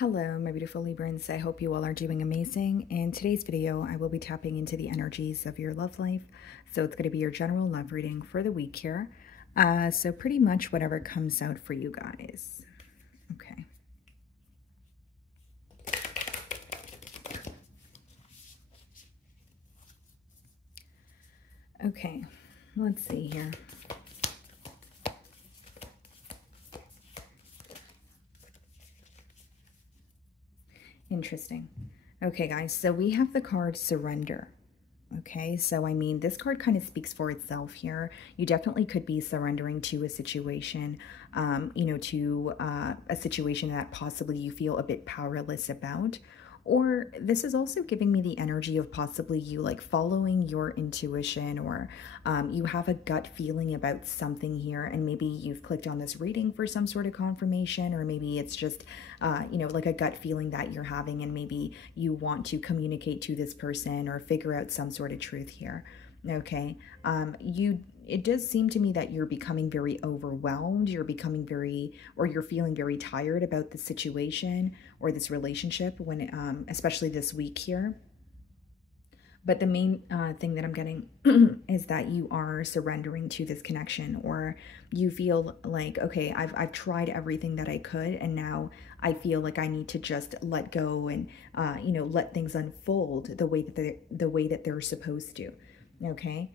Hello, my beautiful Librans. I hope you all are doing amazing. In today's video, I will be tapping into the energies of your love life. So it's going to be your general love reading for the week here. So pretty much whatever comes out for you guys. Okay. Okay, let's see here. Interesting. Okay, guys, so we have the card Surrender. Okay, so I mean, this card kind of speaks for itself here. You definitely could be surrendering to a situation, to a situation that possibly you feel a bit powerless about. Or this is also giving me the energy of possibly you like following your intuition, or you have a gut feeling about something here, and maybe you've clicked on this reading for some sort of confirmation, or maybe it's just, like a gut feeling that you're having, and maybe you want to communicate to this person or figure out some sort of truth here. Okay, it does seem to me that you're becoming very overwhelmed. You're becoming you're feeling very tired about the situation or this relationship when, especially this week here. But the main thing that I'm getting is that you are surrendering to this connection, or you feel like, okay, I've tried everything that I could, and now I feel like I need to just let go and let things unfold the way that they're supposed to. Okay.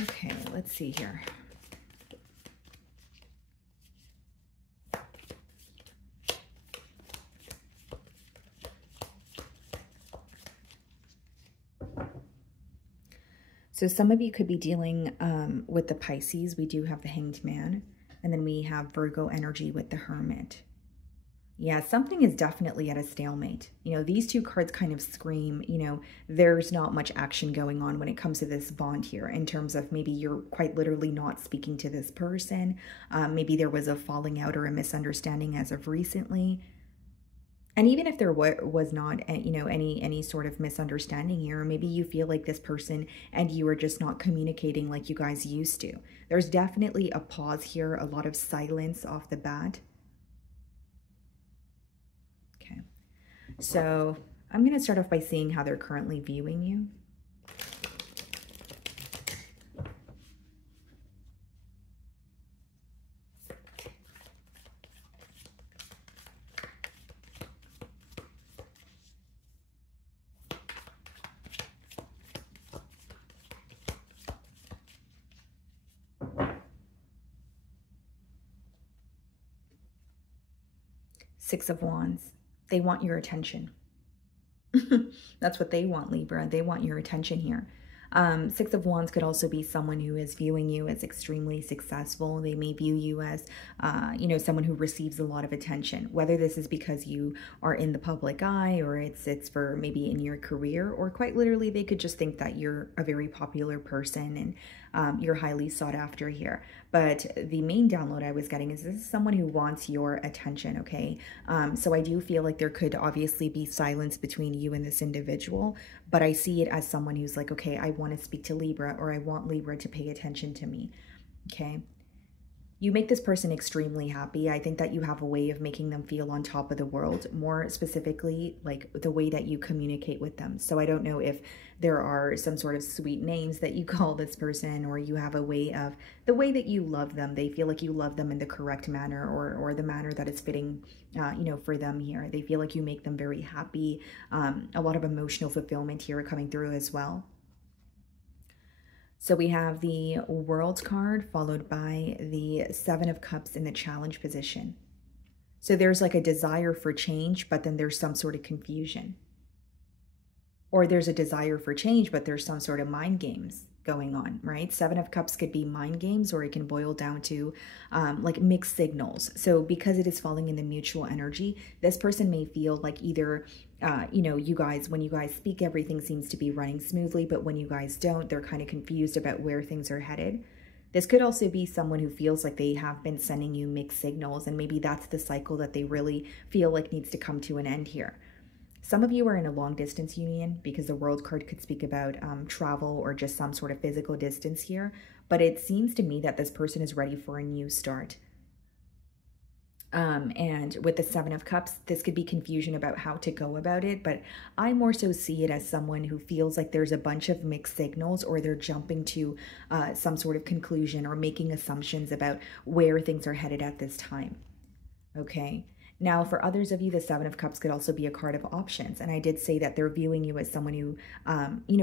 Okay, let's see here. So some of you could be dealing with the Pisces. We do have the Hanged Man, and then we have Virgo energy with the Hermit. Yeah, something is definitely at a stalemate. These two cards kind of scream, there's not much action going on when it comes to this bond here, in terms of maybe you're quite literally not speaking to this person. Maybe there was a falling out or a misunderstanding as of recently. And even if there was not, any sort of misunderstanding here, maybe you feel like this person and you are just not communicating like you guys used to. There's definitely a pause here, a lot of silence off the bat. Okay, so I'm going to start off by seeing how they're currently viewing you. Six of Wands. They want your attention. That's what they want, Libra. They want your attention here. Six of Wands could also be someone who is viewing you as extremely successful. They may view you as, someone who receives a lot of attention, whether this is because you are in the public eye, or it's for maybe in your career, or quite literally they could just think that you're a very popular person and you're highly sought after here. But the main download I was getting is this is someone who wants your attention, okay? So I do feel like there could obviously be silence between you and this individual, but I see it as someone who's like, okay, I want to speak to Libra, or I want Libra to pay attention to me, okay? You make this person extremely happy. I think that you have a way of making them feel on top of the world, more specifically, like the way that you communicate with them. So I don't know if there are some sort of sweet names that you call this person, or you have a way of the way that you love them. They feel like you love them in the correct manner, or the manner that is fitting, for them here. They feel like you make them very happy. A lot of emotional fulfillment here coming through as well. So we have the World card followed by the Seven of Cups in the challenge position. So there's like a desire for change, but then there's some sort of confusion. Or there's a desire for change, but there's some sort of mind games going on, right? Seven of Cups could be mind games, or it can boil down to like mixed signals. So because it is falling in the mutual energy, this person may feel like either you guys, when you guys speak, everything seems to be running smoothly, but when you guys don't, they're kind of confused about where things are headed. This could also be someone who feels like they have been sending you mixed signals, and maybe that's the cycle that they really feel like needs to come to an end here. Some of you are in a long distance union, because the World card could speak about travel or just some sort of physical distance here. But it seems to me that this person is ready for a new start. And with the Seven of Cups, this could be confusion about how to go about it, but I more so see it as someone who feels like there's a bunch of mixed signals, or they're jumping to some sort of conclusion or making assumptions about where things are headed at this time. Okay. Now, for others of you, the Seven of Cups could also be a card of options. And I did say that they're viewing you as someone who,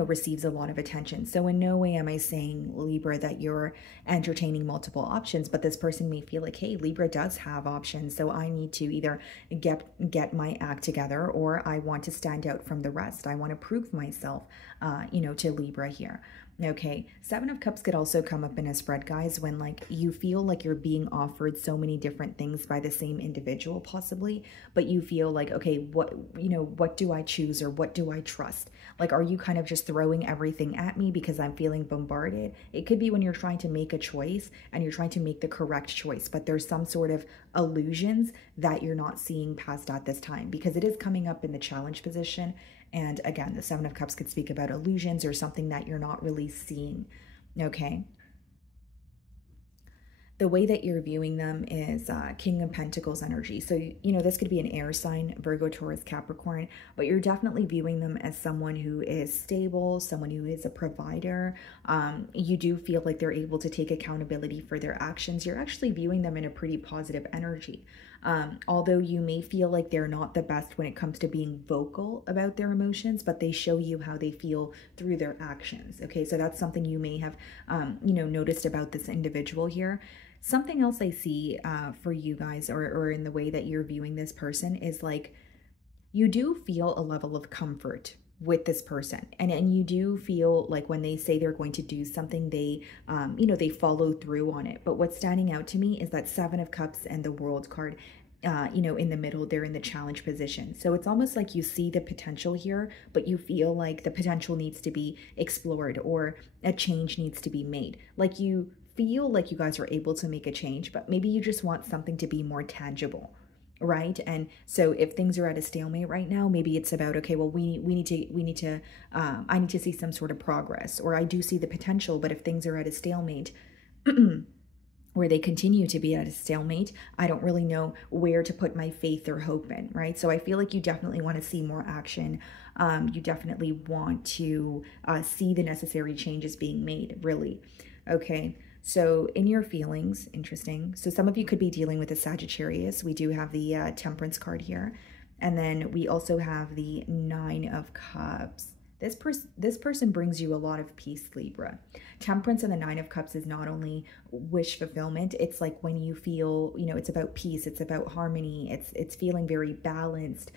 receives a lot of attention. So in no way am I saying, Libra, that you're entertaining multiple options, but this person may feel like, hey, Libra does have options. So I need to either get my act together, or I want to stand out from the rest. I want to prove myself, to Libra here. Okay, Seven of Cups could also come up in a spread, guys, when like you feel like you're being offered so many different things by the same individual possibly, but you feel like, okay, what do I choose, or what do I trust? Like, are you kind of just throwing everything at me because I'm feeling bombarded? It could be when you're trying to make a choice and you're trying to make the correct choice, but there's some sort of illusions that you're not seeing past at this time, because it is coming up in the challenge position. And again, the Seven of Cups could speak about illusions or something that you're not really seeing, okay? The way that you're viewing them is King of Pentacles energy. So, this could be an air sign, Virgo, Taurus, Capricorn, but you're definitely viewing them as someone who is stable, someone who is a provider. You do feel like they're able to take accountability for their actions. You're actually viewing them in a pretty positive energy. Although you may feel like they're not the best when it comes to being vocal about their emotions, but they show you how they feel through their actions. Okay, so that's something you may have, noticed about this individual here. Something else I see for you guys, or in the way that you're viewing this person, is like you do feel a level of comfort with this person, and you do feel like when they say they're going to do something, they they follow through on it. But what's standing out to me is that Seven of Cups and the World card, in the middle, they're in the challenge position. So it's almost like you see the potential here, but you feel like the potential needs to be explored, or a change needs to be made. Like you feel like you guys are able to make a change, but maybe you just want something to be more tangible, right? And so if things are at a stalemate right now, maybe it's about, okay, well, I need to see some sort of progress, or I do see the potential, but if things are at a stalemate, where they continue to be at a stalemate, I don't really know where to put my faith or hope in, right? So I feel like you definitely want to see more action. You definitely want to see the necessary changes being made, really. Okay. So in your feelings, interesting. So some of you could be dealing with a Sagittarius. We do have the Temperance card here. And then we also have the Nine of Cups. This person brings you a lot of peace, Libra. Temperance and the Nine of Cups is not only wish fulfillment. It's like when you feel, it's about peace. It's about harmony. It's feeling very balanced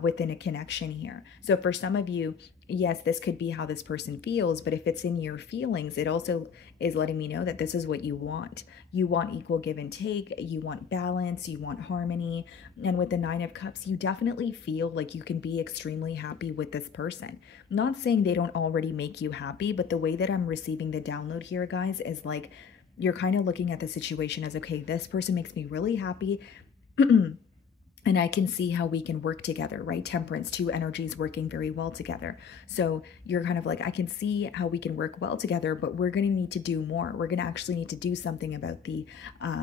within a connection here. So for some of you, yes, this could be how this person feels, but if it's in your feelings, it also is letting me know that this is what you want. You want equal give and take. You want balance. You want harmony. And with the Nine of Cups, you definitely feel like you can be extremely happy with this person. I'm not saying they don't already make you happy, but the way that I'm receiving the download here, guys, is like you're kind of looking at the situation as, okay, this person makes me really happy. And I can see how we can work together, right? Temperance, two energies working very well together. So you're kind of like, I can see how we can work well together, but we're going to need to do more. We're going to actually need to do something about the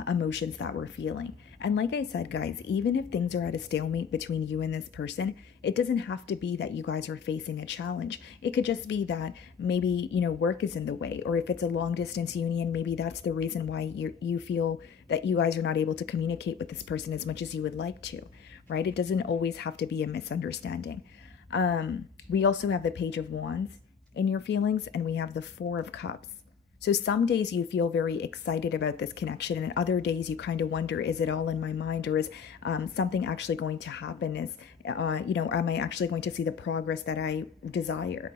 emotions that we're feeling. And like I said, guys, even if things are at a stalemate between you and this person, it doesn't have to be that you guys are facing a challenge. It could just be that maybe, work is in the way, or if it's a long distance union, maybe that's the reason why you feel that you guys are not able to communicate with this person as much as you would like to, right? It doesn't always have to be a misunderstanding. We also have the Page of Wands in your feelings, and we have the Four of Cups. So some days you feel very excited about this connection, and other days you kind of wonder, is it all in my mind, or is something actually going to happen? Is, am I actually going to see the progress that I desire?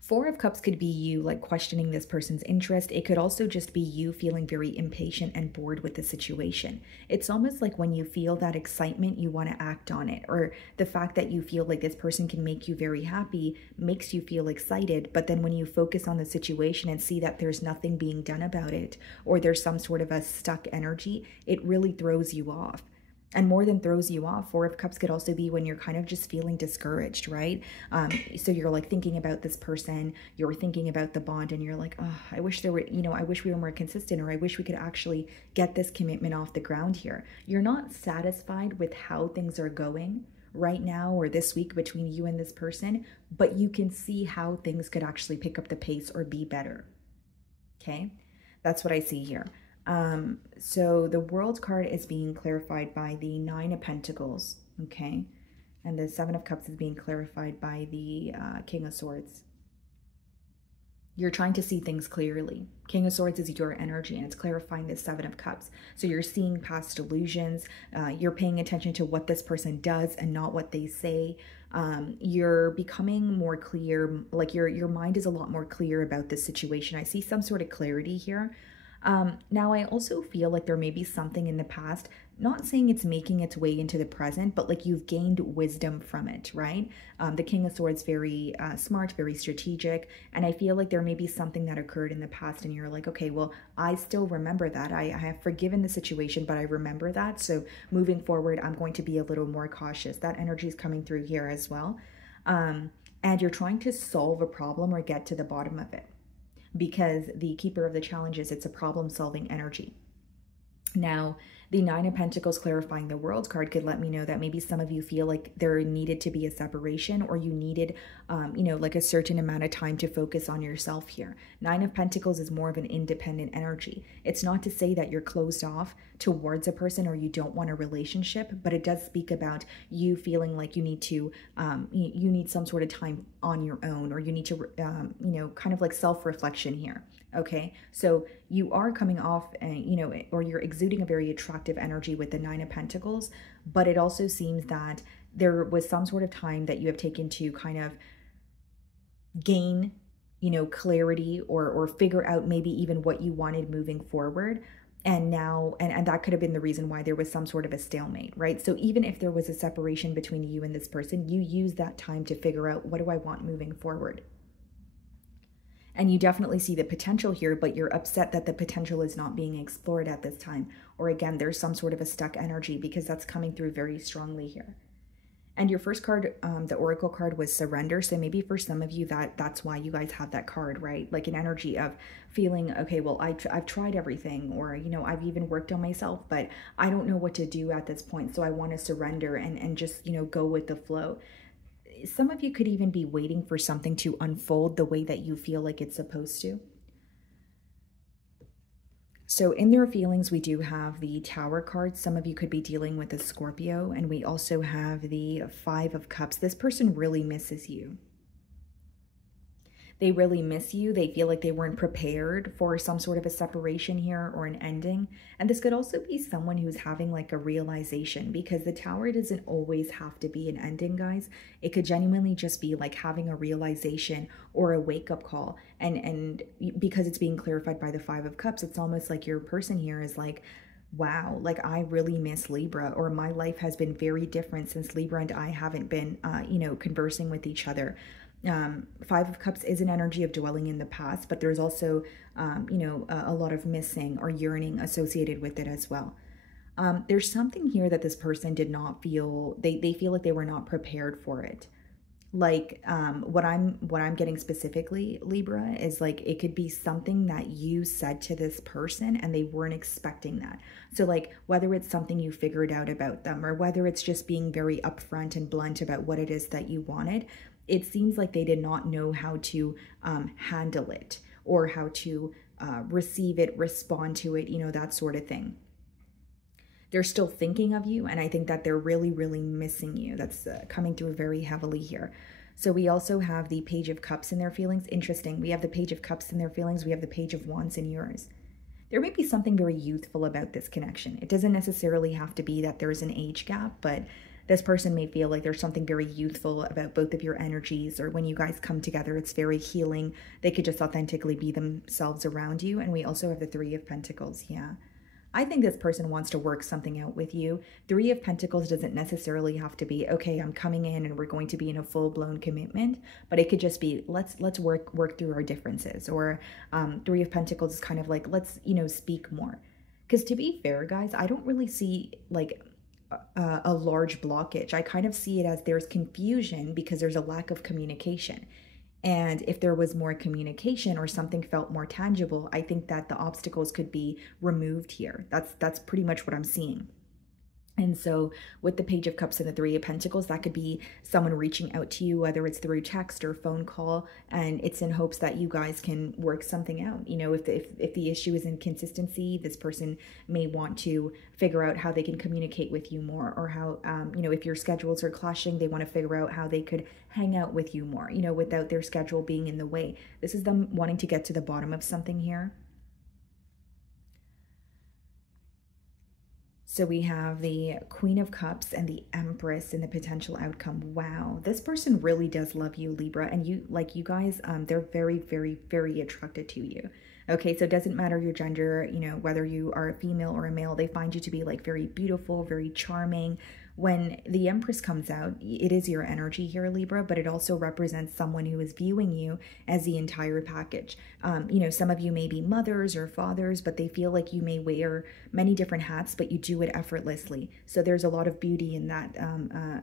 Four of Cups could be you like questioning this person's interest. It could also just be you feeling very impatient and bored with the situation. It's almost like when you feel that excitement, you want to act on it, or the fact that you feel like this person can make you very happy makes you feel excited. But then when you focus on the situation and see that there's nothing being done about it, or there's some sort of a stuck energy, it really throws you off. and more than throws you off. Four of Cups could also be when you're kind of just feeling discouraged, right? So you're like thinking about this person, you're thinking about the bond, and you're like, oh, I wish there were, you know, I wish we were more consistent, or I wish we could actually get this commitment off the ground here. You're not satisfied with how things are going right now or this week between you and this person, but you can see how things could actually pick up the pace or be better. Okay, that's what I see here. So the World card is being clarified by the Nine of Pentacles, okay? And the Seven of Cups is being clarified by the King of Swords. You're trying to see things clearly. King of Swords is your energy, and it's clarifying the Seven of Cups. So you're seeing past illusions. You're paying attention to what this person does and not what they say. You're becoming more clear, like your mind is a lot more clear about this situation. I see some sort of clarity here. Now, I also feel like there may be something in the past, not saying it's making its way into the present, but like you've gained wisdom from it, right? The King of Swords, very smart, very strategic. And I feel like there may be something that occurred in the past and you're like, okay, well, I still remember that. I have forgiven the situation, but I remember that. So moving forward, I'm going to be a little more cautious. That energy is coming through here as well. And you're trying to solve a problem or get to the bottom of it, because the Keeper of the Challenges, it's a problem-solving energy. Now, the Nine of Pentacles clarifying the World card could let me know that maybe some of you feel like there needed to be a separation, or you needed, you know, like a certain amount of time to focus on yourself here. Nine of Pentacles is more of an independent energy. It's not to say that you're closed off towards a person or you don't want a relationship, but it does speak about you feeling like you need to, you need some sort of time on your own, or you need to, you know, kind of like self-reflection here. Okay, so you are coming off, you know, or you're exuding a very attractive energy with the Nine of Pentacles, but it also seems that there was some sort of time that you have taken to kind of gain, you know, clarity or figure out maybe even what you wanted moving forward. And now, and that could have been the reason why there was some sort of a stalemate, right? So even if there was a separation between you and this person, you use that time to figure out, what do I want moving forward? And you definitely see the potential here, but you're upset that the potential is not being explored at this time. Or again, there's some sort of a stuck energy, because that's coming through very strongly here. And your first card, the Oracle card, was surrender. So maybe for some of you, that's why you guys have that card, right? Like an energy of feeling, okay, well, I've tried everything, or, you know, I've even worked on myself, but I don't know what to do at this point. So I want to surrender and just, you know, go with the flow. Some of you could even be waiting for something to unfold the way that you feel like it's supposed to. So in their feelings, we do have the Tower card. Some of you could be dealing with a Scorpio, and we also have the Five of Cups. This person really misses you. They really miss you. They feel like they weren't prepared for some sort of a separation here or an ending. And this could also be someone who's having like a realization, because the Tower doesn't always have to be an ending, guys. It could genuinely just be like having a realization or a wake-up call. And because it's being clarified by the Five of Cups, it's almost like your person here is like, wow, like I really miss Libra, or my life has been very different since Libra and I haven't been, you know, conversing with each other. Five of Cups is an energy of dwelling in the past, but there's also, you know, a lot of missing or yearning associated with it as well. There's something here that this person did not feel, they feel like they were not prepared for it. Like, what I'm getting specifically, Libra, is like, it could be something that you said to this person and they weren't expecting that. So like, whether it's something you figured out about them, or whether it's just being very upfront and blunt about what it is that you wanted, it seems like they did not know how to handle it, or how to receive it, respond to it, you know, that sort of thing. They're still thinking of you, and I think that they're really, really missing you. That's coming through very heavily here. So we also have the Page of Cups in their feelings. Interesting. We have the Page of Cups in their feelings. We have the Page of Wands in yours. There may be something very youthful about this connection. It doesn't necessarily have to be that there's an age gap, but this person may feel like there's something very youthful about both of your energies, or when you guys come together, it's very healing. They could just authentically be themselves around you. And we also have the Three of Pentacles. Yeah. I think this person wants to work something out with you. Three of Pentacles doesn't necessarily have to be, okay, I'm coming in and we're going to be in a full-blown commitment, but it could just be, let's work through our differences. Or Three of Pentacles is kind of like, let's, you know, speak more. Because to be fair, guys, I don't really see like a large blockage. I kind of see it as there's confusion because there's a lack of communication. And if there was more communication or something felt more tangible, I think that the obstacles could be removed here. That's pretty much what I'm seeing. And so with the Page of Cups and the Three of Pentacles, that could be someone reaching out to you, whether it's through text or phone call, and it's in hopes that you guys can work something out. You know, if the issue is inconsistency, this person may want to figure out how they can communicate with you more, or how, you know, if your schedules are clashing, they want to figure out how they could hang out with you more, you know, without their schedule being in the way. This is them wanting to get to the bottom of something here. So we have the Queen of Cups and the Empress in the potential outcome. Wow, this person really does love you, Libra, and you guys, they're very, very, very attracted to you. Okay, so it doesn't matter your gender, you know, whether you are a female or a male, they find you to be like very beautiful, very charming. When the Empress comes out, it is your energy here, Libra, but it also represents someone who is viewing you as the entire package. You know, some of you may be mothers or fathers, but they feel like you may wear many different hats, but you do it effortlessly. So there's a lot of beauty in that,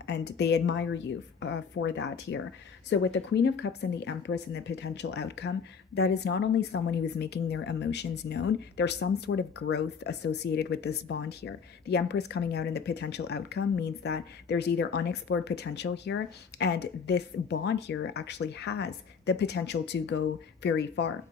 and they admire you for that here. So with the Queen of Cups and the Empress and the potential outcome, that is not only someone who is making their emotions known, there's some sort of growth associated with this bond here. The Empress coming out in the potential outcome means that there's either unexplored potential here, and this bond here actually has the potential to go very far.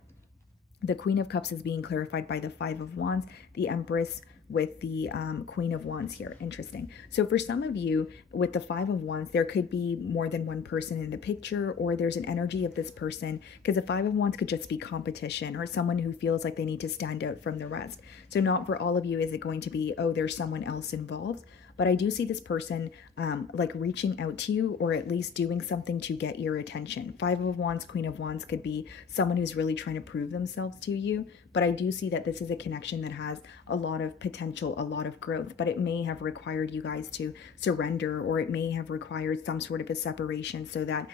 The Queen of Cups is being clarified by the Five of Wands, the Empress with the Queen of Wands here. Interesting. So for some of you, with the Five of Wands, there could be more than one person in the picture, or there's an energy of this person, because the Five of Wands could just be competition or someone who feels like they need to stand out from the rest. So not for all of you is it going to be, oh, there's someone else involved. But I do see this person like reaching out to you, or at least doing something to get your attention. Five of Wands, Queen of Wands could be someone who's really trying to prove themselves to you. But I do see that this is a connection that has a lot of potential, a lot of growth, but it may have required you guys to surrender, or it may have required some sort of a separation, so that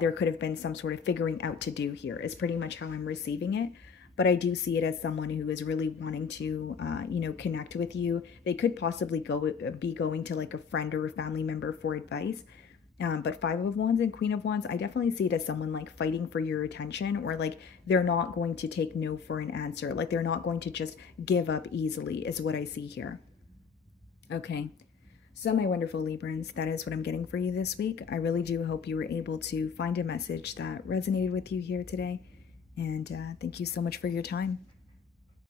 there could have been some sort of figuring out to do here is pretty much how I'm receiving it. But I do see it as someone who is really wanting to, you know, connect with you. They could possibly be going to like a friend or a family member for advice. But Five of Wands and Queen of Wands, I definitely see it as someone like fighting for your attention, or like they're not going to take no for an answer. Like they're not going to just give up easily is what I see here. Okay. So my wonderful Librans, that is what I'm getting for you this week. I really do hope you were able to find a message that resonated with you here today. And thank you so much for your time.